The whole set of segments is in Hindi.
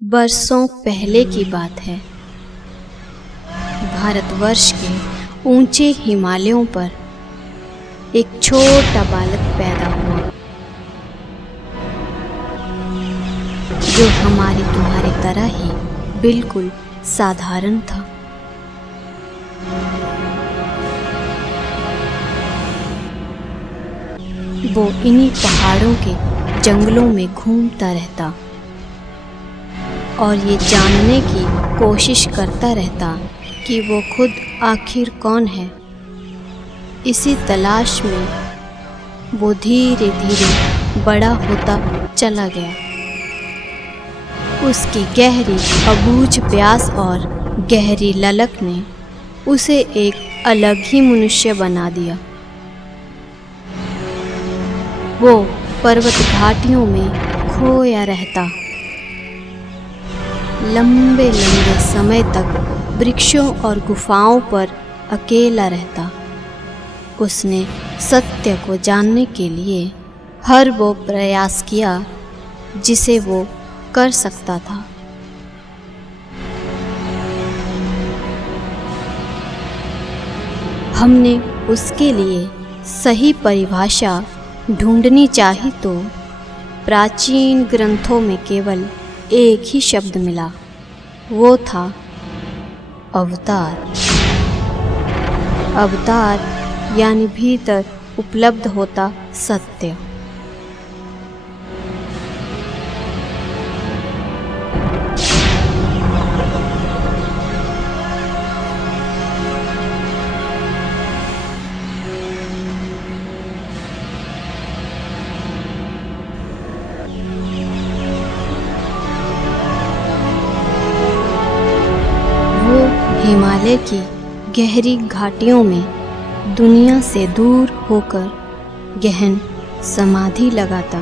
बरसों पहले की बात है। भारतवर्ष के ऊंचे हिमालयों पर एक छोटा बालक पैदा हुआ, जो हमारे तुम्हारे तरह ही बिल्कुल साधारण था। वो इन्हीं पहाड़ों के जंगलों में घूमता रहता और ये जानने की कोशिश करता रहता कि वो खुद आखिर कौन है। इसी तलाश में वो धीरे धीरे बड़ा होता चला गया। उसकी गहरी अबूझ प्यास और गहरी ललक ने उसे एक अलग ही मनुष्य बना दिया। वो पर्वत घाटियों में खोया रहता, लंबे लंबे समय तक वृक्षों और गुफाओं पर अकेला रहता। उसने सत्य को जानने के लिए हर वो प्रयास किया जिसे वो कर सकता था। हमने उसके लिए सही परिभाषा ढूंढनी चाही तो प्राचीन ग्रंथों में केवल एक ही शब्द मिला, वो था अवतार। अवतार यानी भीतर उपलब्ध होता सत्य। हिमालय की गहरी घाटियों में दुनिया से दूर होकर गहन समाधि लगाता।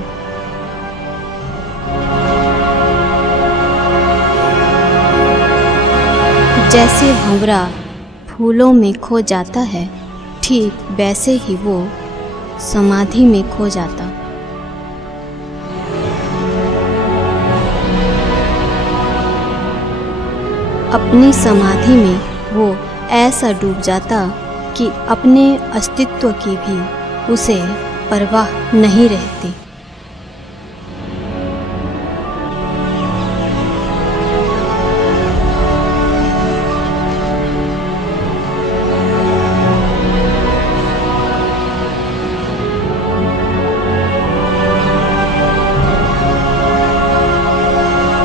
जैसे भंवरा फूलों में खो जाता है, ठीक वैसे ही वो समाधि में खो जाता। अपनी समाधि में वो ऐसा डूब जाता कि अपने अस्तित्व की भी उसे परवाह नहीं रहती।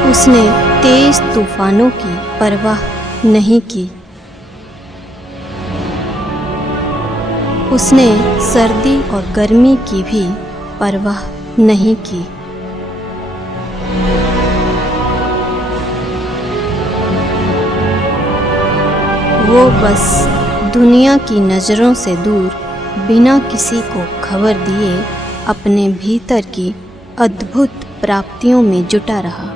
उसने तेज तूफानों की परवाह नहीं की। उसने सर्दी और गर्मी की भी परवाह नहीं की। वो बस दुनिया की नज़रों से दूर, बिना किसी को खबर दिए अपने भीतर की अद्भुत प्राप्तियों में जुटा रहा।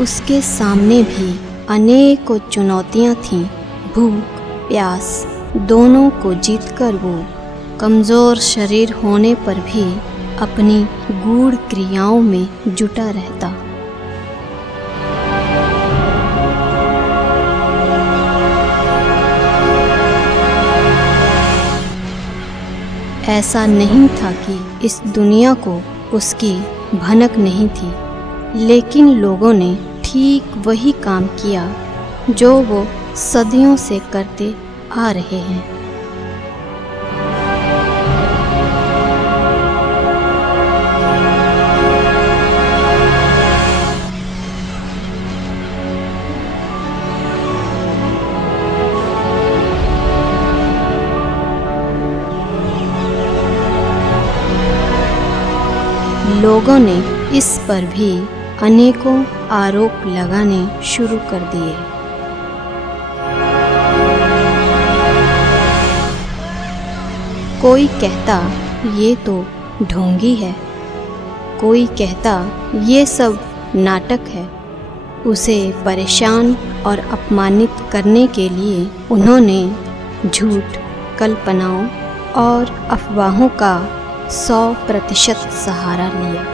उसके सामने भी अनेकों चुनौतियां थीं। भूख प्यास दोनों को जीतकर वो कमज़ोर शरीर होने पर भी अपनी गूढ़ क्रियाओं में जुटा रहता। ऐसा नहीं था कि इस दुनिया को उसकी भनक नहीं थी, लेकिन लोगों ने ठीक वही काम किया जो वो सदियों से करते आ रहे हैं। लोगों ने इस पर भी अनेकों आरोप लगाने शुरू कर दिए। कोई कहता ये तो ढोंगी है, कोई कहता ये सब नाटक है, उसे परेशान और अपमानित करने के लिए उन्होंने झूठ, कल्पनाओं और अफवाहों का 100% सहारा लिया।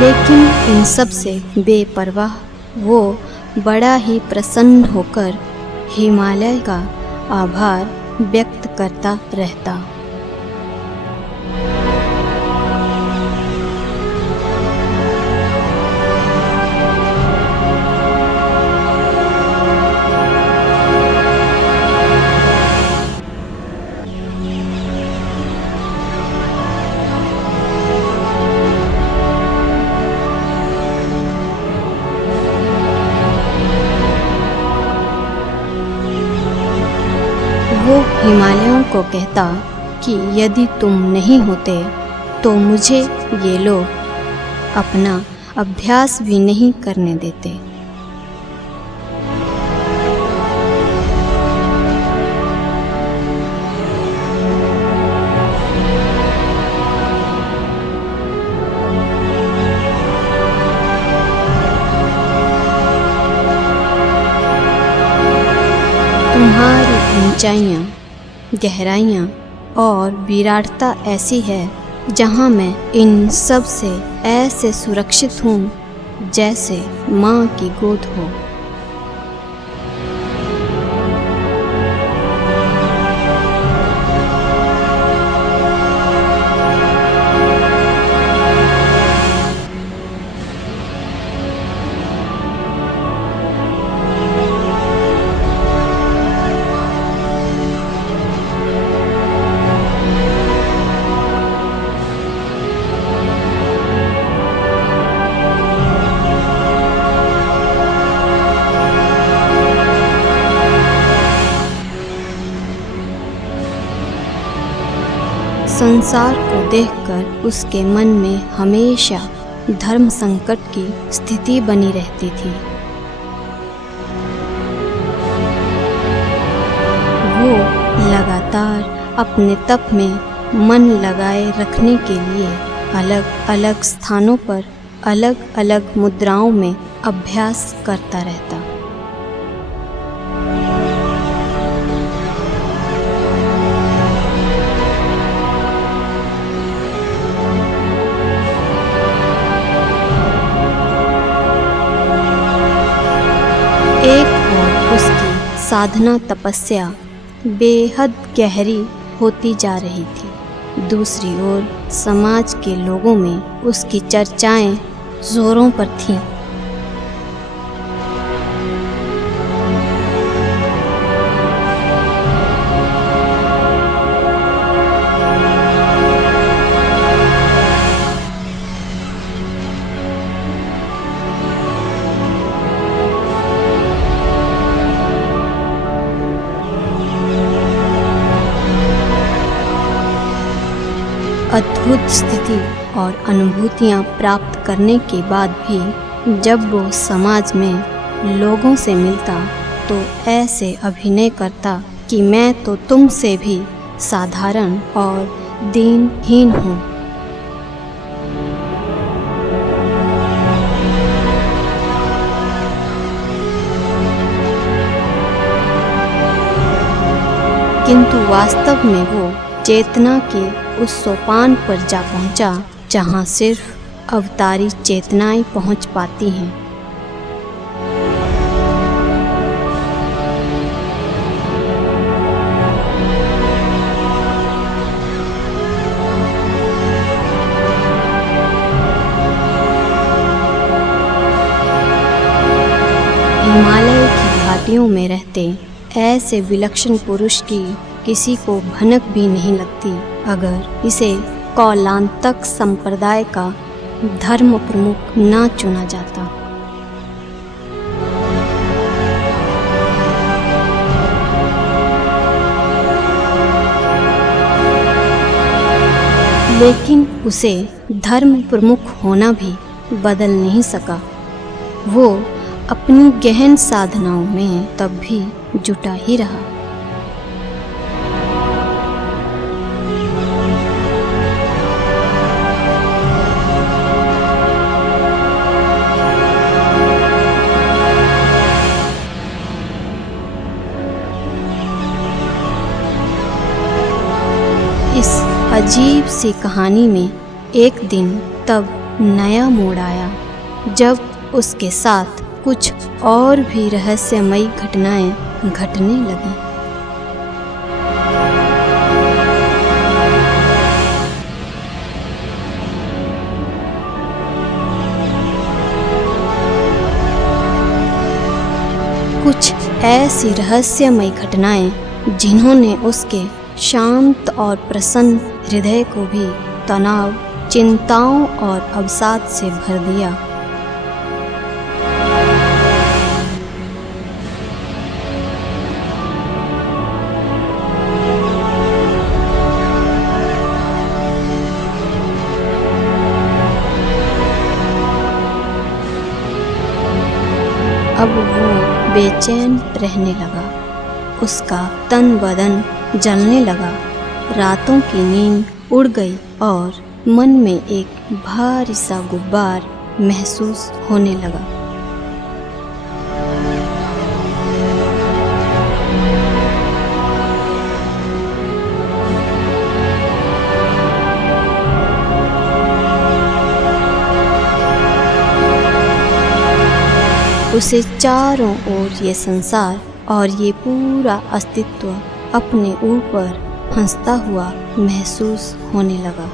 लेकिन इन सब से बेपरवाह वो बड़ा ही प्रसन्न होकर हिमालय का आभार व्यक्त करता रहता। वो हिमालयों को कहता कि यदि तुम नहीं होते तो मुझे ये लोग अपना अभ्यास भी नहीं करने देते। तुम्हारी ऊंचाइयाँ, गहराइयाँ और विराटता ऐसी है जहाँ मैं इन सब से ऐसे सुरक्षित हूँ जैसे माँ की गोद हो। संसार को देखकर उसके मन में हमेशा धर्म संकट की स्थिति बनी रहती थी। वो लगातार अपने तप में मन लगाए रखने के लिए अलग अलग स्थानों पर अलग अलग मुद्राओं में अभ्यास करता रहता। एक और उसकी साधना तपस्या बेहद गहरी होती जा रही थी। दूसरी ओर समाज के लोगों में उसकी चर्चाएं जोरों पर थीं। अद्भुत स्थिति और अनुभूतियाँ प्राप्त करने के बाद भी जब वो समाज में लोगों से मिलता तो ऐसे अभिनय करता कि मैं तो तुमसे भी साधारण और दीनहीन हूँ। किंतु वास्तव में वो चेतना के उस सोपान पर जा पहुंचा जहां सिर्फ अवतारी चेतनाएं पहुंच पाती हैं। हिमालय की घाटियों में रहते ऐसे विलक्षण पुरुष की किसी को भनक भी नहीं लगती अगर इसे कौलांतक संप्रदाय का धर्म प्रमुख ना चुना जाता। लेकिन उसे धर्म प्रमुख होना भी बदल नहीं सका। वो अपनी गहन साधनाओं में तब भी जुटा ही रहा। इस अजीब सी कहानी में एक दिन तब नया मोड़ आया जब उसके साथ कुछ और भी रहस्यमयी घटनाएं घटने लगीं। कुछ ऐसी रहस्यमयी घटनाएं जिन्होंने उसके शांत और प्रसन्न हृदय को भी तनाव, चिंताओं और अवसाद से भर दिया। अब वो बेचैन रहने लगा। उसका तन बदन जलने लगा, रातों की नींद उड़ गई और मन में एक भारी सा गुब्बार महसूस होने लगा। उसे चारों ओर ये संसार और ये पूरा अस्तित्व अपने ऊपर हंसता हुआ महसूस होने लगा।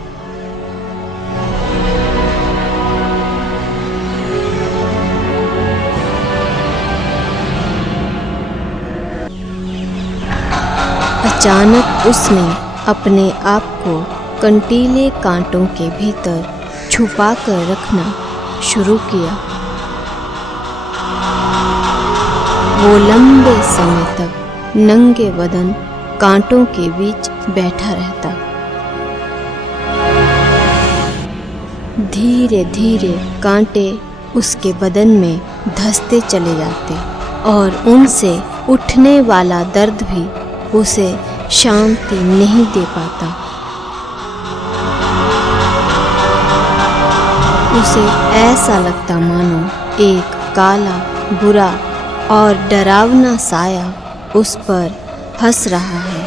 अचानक उसने अपने आप को कंटीले कांटों के भीतर छुपा कर रखना शुरू किया। वो लंबे समय तक नंगे बदन कांटों के बीच बैठा रहता। धीरे धीरे कांटे उसके बदन में धंसते चले जाते और उनसे उठने वाला दर्द भी उसे शांति नहीं दे पाता। उसे ऐसा लगता मानो एक काला, बुरा और डरावना साया उस पर हंस रहा है।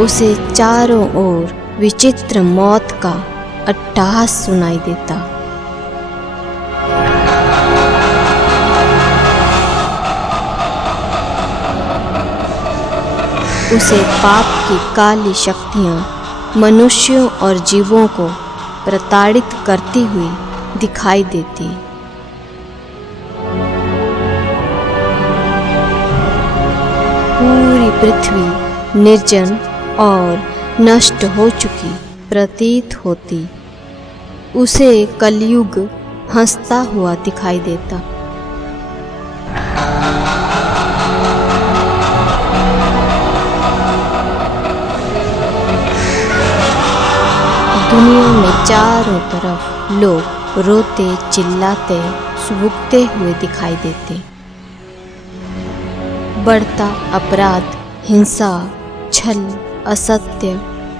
उसे चारों ओर विचित्र मौत का अट्टहास सुनाई देता। उसे पाप की काली शक्तियां मनुष्यों और जीवों को प्रताड़ित करती हुई दिखाई देती। पूरी पृथ्वी निर्जन और नष्ट हो चुकी प्रतीत होती। उसे कलयुग हंसता हुआ दिखाई देता। दुनिया में चारों तरफ लोग रोते, चिल्लाते, सूखते हुए दिखाई देते। बढ़ता अपराध, हिंसा, छल, असत्य,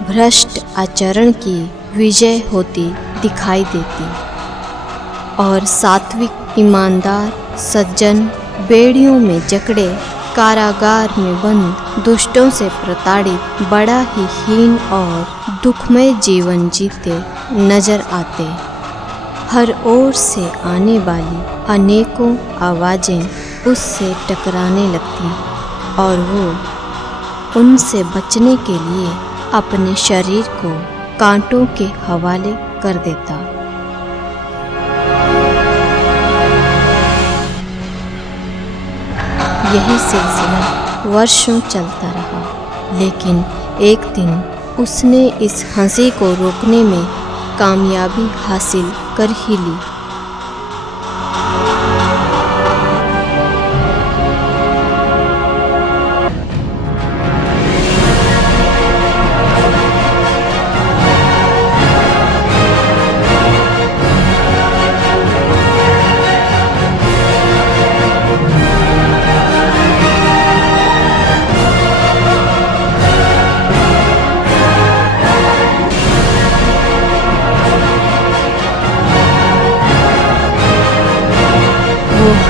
भ्रष्ट आचरण की विजय होती दिखाई देती और सात्विक, ईमानदार, सज्जन बेड़ियों में जकड़े, कारागार में बंद, दुष्टों से प्रताड़ित, बड़ा ही हीन और दुखमय जीवन जीते नजर आते। हर ओर से आने वाली अनेकों आवाजें उससे टकराने लगती और वो उनसे बचने के लिए अपने शरीर को कांटों के हवाले कर देता। यही सिलसिला वर्षों चलता रहा, लेकिन एक दिन उसने इस हंसी को रोकने में कामयाबी हासिल कर ही ली।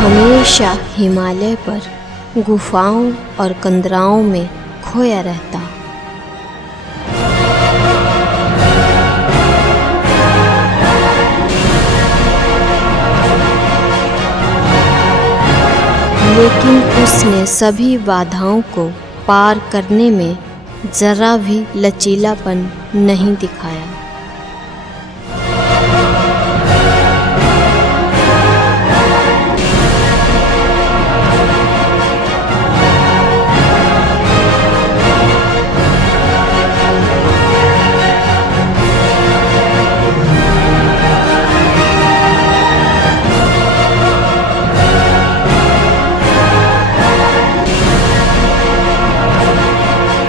हमेशा हिमालय पर गुफाओं और कंदराओं में खोया रहता। लेकिन उसने सभी बाधाओं को पार करने में जरा भी लचीलापन नहीं दिखाया।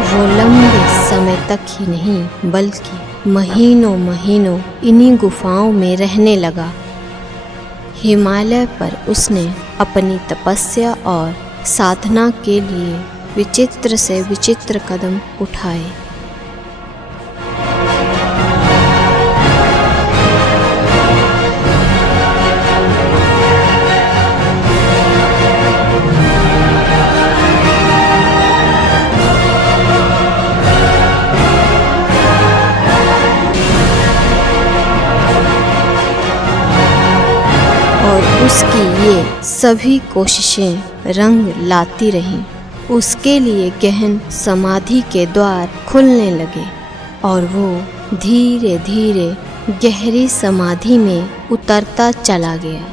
वो लंबे समय तक ही नहीं बल्कि महीनों महीनों इन्हीं गुफाओं में रहने लगा। हिमालय पर उसने अपनी तपस्या और साधना के लिए विचित्र से विचित्र कदम उठाए। और उसकी ये सभी कोशिशें रंग लाती रहीं। उसके लिए गहन समाधि के द्वार खुलने लगे और वो धीरे धीरे गहरी समाधि में उतरता चला गया।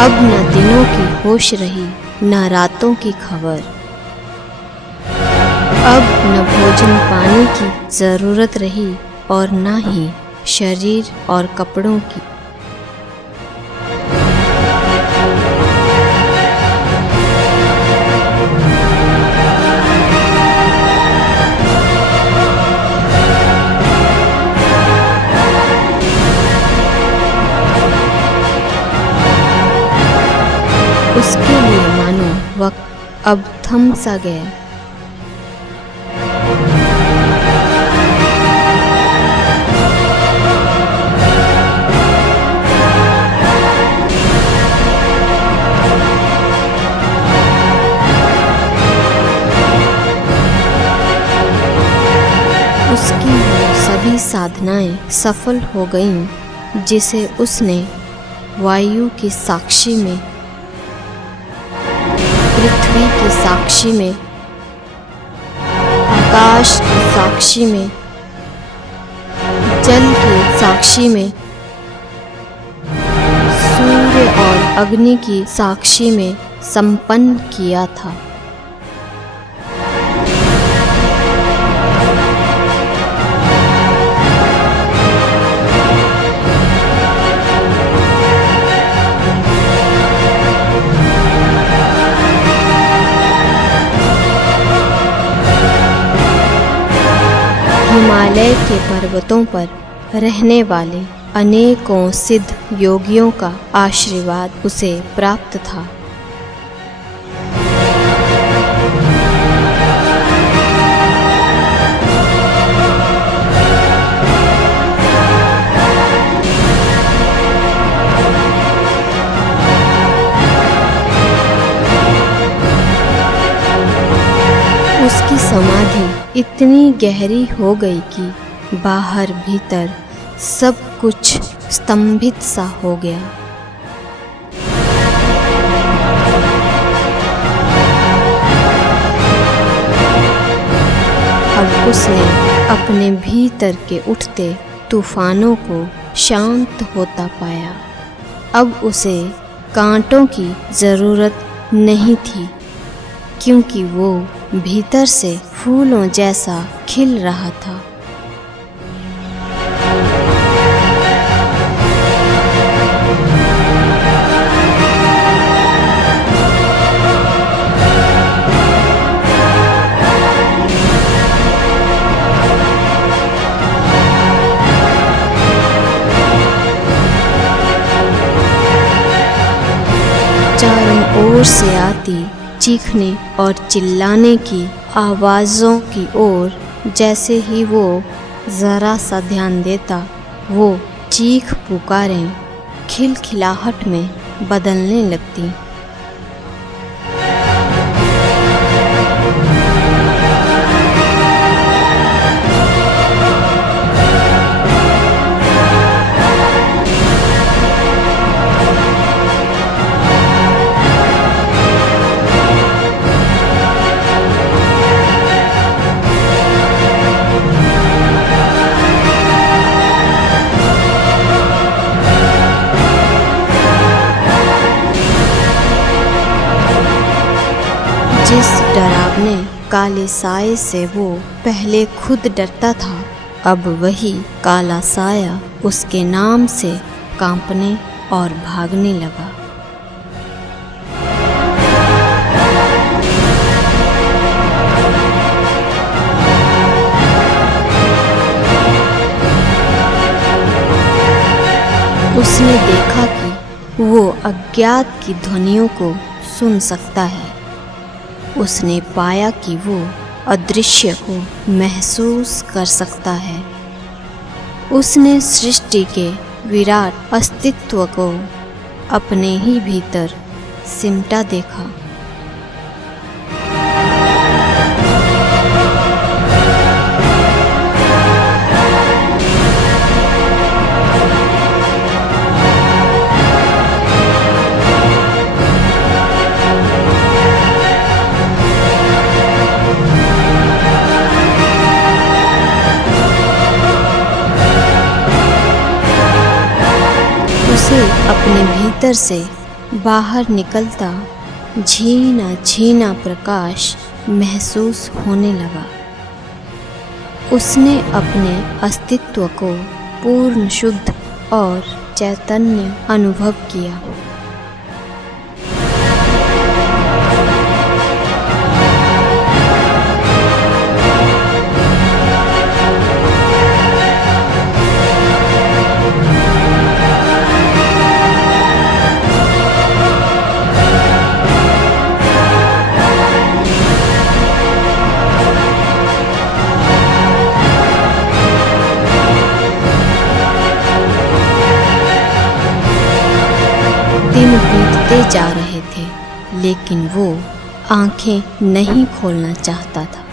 अब न दिनों की होश रही न रातों की खबर। अब न भोजन पानी की जरूरत रही और न ही शरीर और कपड़ों की। उसके लिए मानो वक्त अब थम सा गया। उसकी वो सभी साधनाएं सफल हो गईं जिसे उसने वायु की साक्षी में, पृथ्वी की साक्षी में, आकाश की साक्षी में, जल की साक्षी में, सूर्य और अग्नि की साक्षी में संपन्न किया था। हिमालय के पर्वतों पर रहने वाले अनेकों सिद्ध योगियों का आशीर्वाद उसे प्राप्त था। उसकी समाधि इतनी गहरी हो गई कि बाहर भीतर सब कुछ स्तंभित सा हो गया। अब उसने अपने भीतर के उठते तूफानों को शांत होता पाया। अब उसे कांटों की जरूरत नहीं थी क्योंकि वो भीतर से फूलों जैसा खिल रहा था। से आती चीखने और चिल्लाने की आवाज़ों की ओर जैसे ही वो ज़रा सा ध्यान देता, वो चीख पुकारें खिलखिलाहट में बदलने लगती। जिस डरावने काले साए से वो पहले खुद डरता था, अब वही काला साया उसके नाम से कांपने और भागने लगा। उसने देखा कि वो अज्ञात की ध्वनियों को सुन सकता है। उसने पाया कि वो अदृश्य को महसूस कर सकता है। उसने सृष्टि के विराट अस्तित्व को अपने ही भीतर सिमटा देखा। उसे अपने भीतर से बाहर निकलता झीना झीना प्रकाश महसूस होने लगा। उसने अपने अस्तित्व को पूर्ण शुद्ध और चैतन्य अनुभव किया। दिन बीतते जा रहे थे, लेकिन वो आंखें नहीं खोलना चाहता था।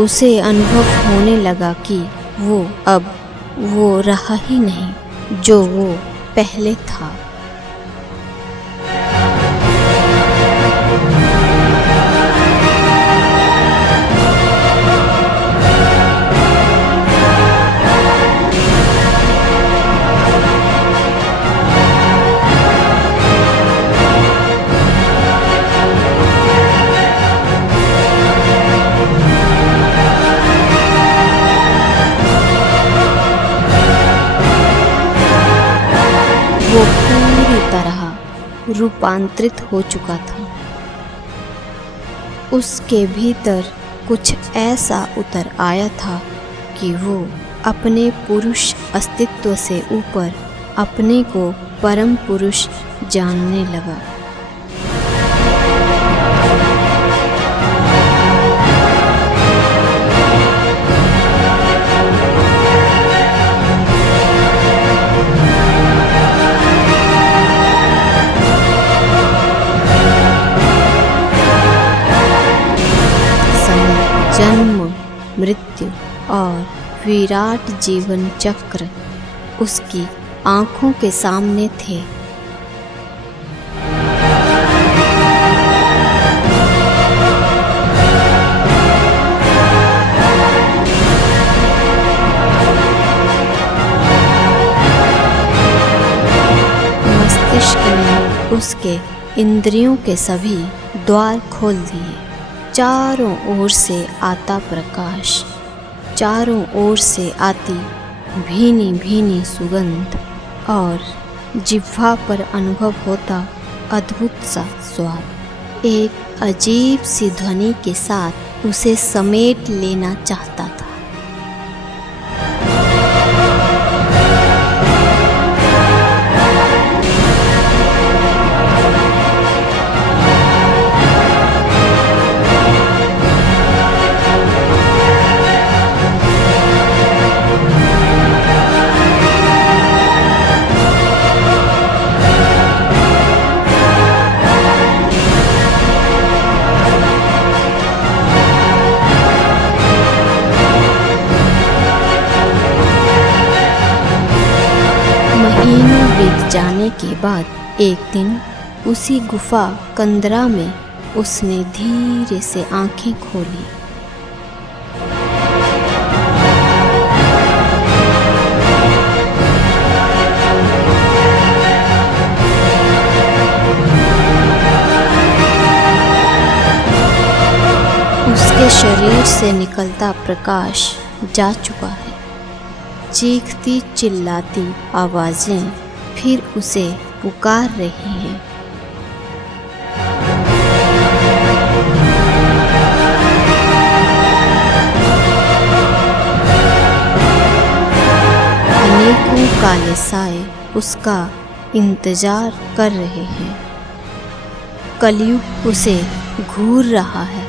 उसे अनुभव होने लगा कि वो अब वो रहा ही नहीं जो वो पहले था। वो पूरी तरह रूपांतरित हो चुका था। उसके भीतर कुछ ऐसा उतर आया था कि वो अपने पुरुष अस्तित्व से ऊपर अपने को परम पुरुष जानने लगा। जन्म, मृत्यु और विराट जीवन चक्र उसकी आंखों के सामने थे। मस्तिष्क ने उसके इंद्रियों के सभी द्वार खोल दिए। चारों ओर से आता प्रकाश, चारों ओर से आती भीनी भीनी सुगंध और जिह्वा पर अनुभव होता अद्भुत सा स्वाद एक अजीब सी ध्वनि के साथ उसे समेट लेना चाहता था। बाद एक दिन उसी गुफा कंदरा में उसने धीरे से आंखें खोली। उसके शरीर से निकलता प्रकाश जा चुका है। चीखती चिल्लाती आवाजें फिर उसे पुकार रही हैं। अनेकों काले साए उसका इंतजार कर रहे हैं। कलयुग उसे घूर रहा है।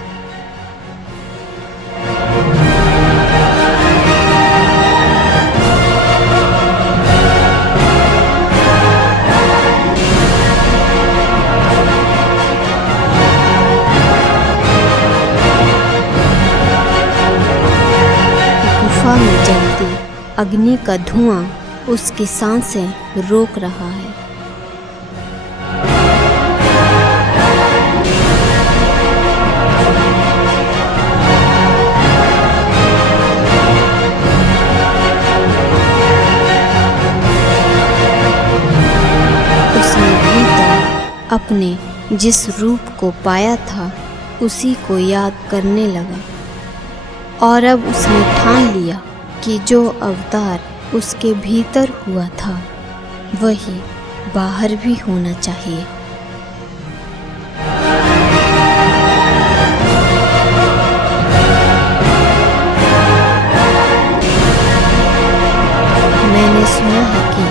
गुफा में जलती अग्नि का धुआं उसकी सांसें रोक रहा है। उसने भीतर अपने जिस रूप को पाया था उसी को याद करने लगा और अब उसने ठान लिया कि जो अवतार उसके भीतर हुआ था वही बाहर भी होना चाहिए। मैंने सुना है कि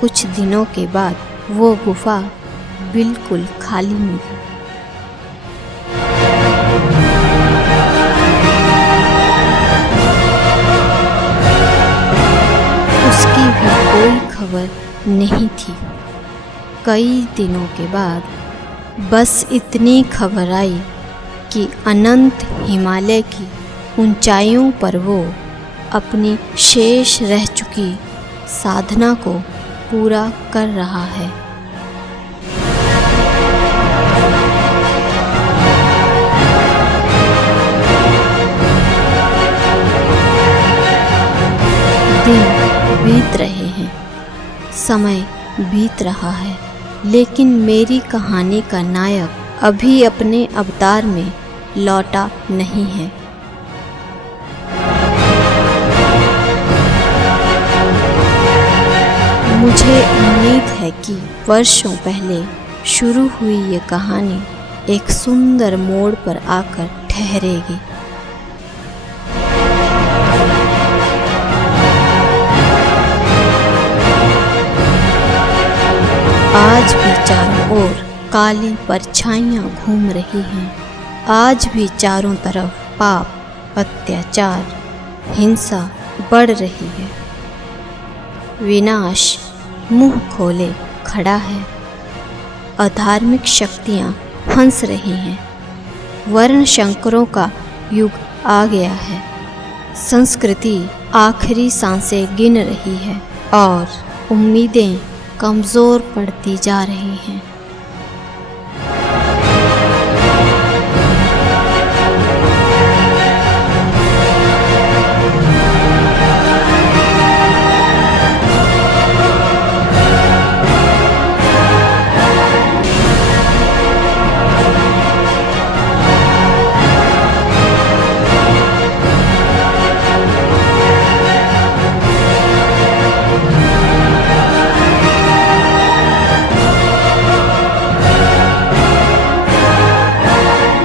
कुछ दिनों के बाद वो गुफा बिल्कुल खाली मिली। उसकी भी कोई खबर नहीं थी। कई दिनों के बाद बस इतनी खबर आई कि अनंत हिमालय की ऊंचाइयों पर वो अपनी शेष रह चुकी साधना को पूरा कर रहा है। दिन बीत रहे हैं, समय बीत रहा है, लेकिन मेरी कहानी का नायक अभी अपने अवतार में लौटा नहीं है। मुझे उम्मीद है कि वर्षों पहले शुरू हुई ये कहानी एक सुंदर मोड़ पर आकर ठहरेगी। आज भी चारों ओर काली परछाइयाँ घूम रही हैं। आज भी चारों तरफ पाप, अत्याचार, हिंसा बढ़ रही है। विनाश मुंह खोले खड़ा है। अधार्मिक शक्तियाँ हंस रही हैं। वर्ण शंकरों का युग आ गया है। संस्कृति आखिरी सांसें गिन रही है और उम्मीदें कमज़ोर पड़ती जा रही हैं।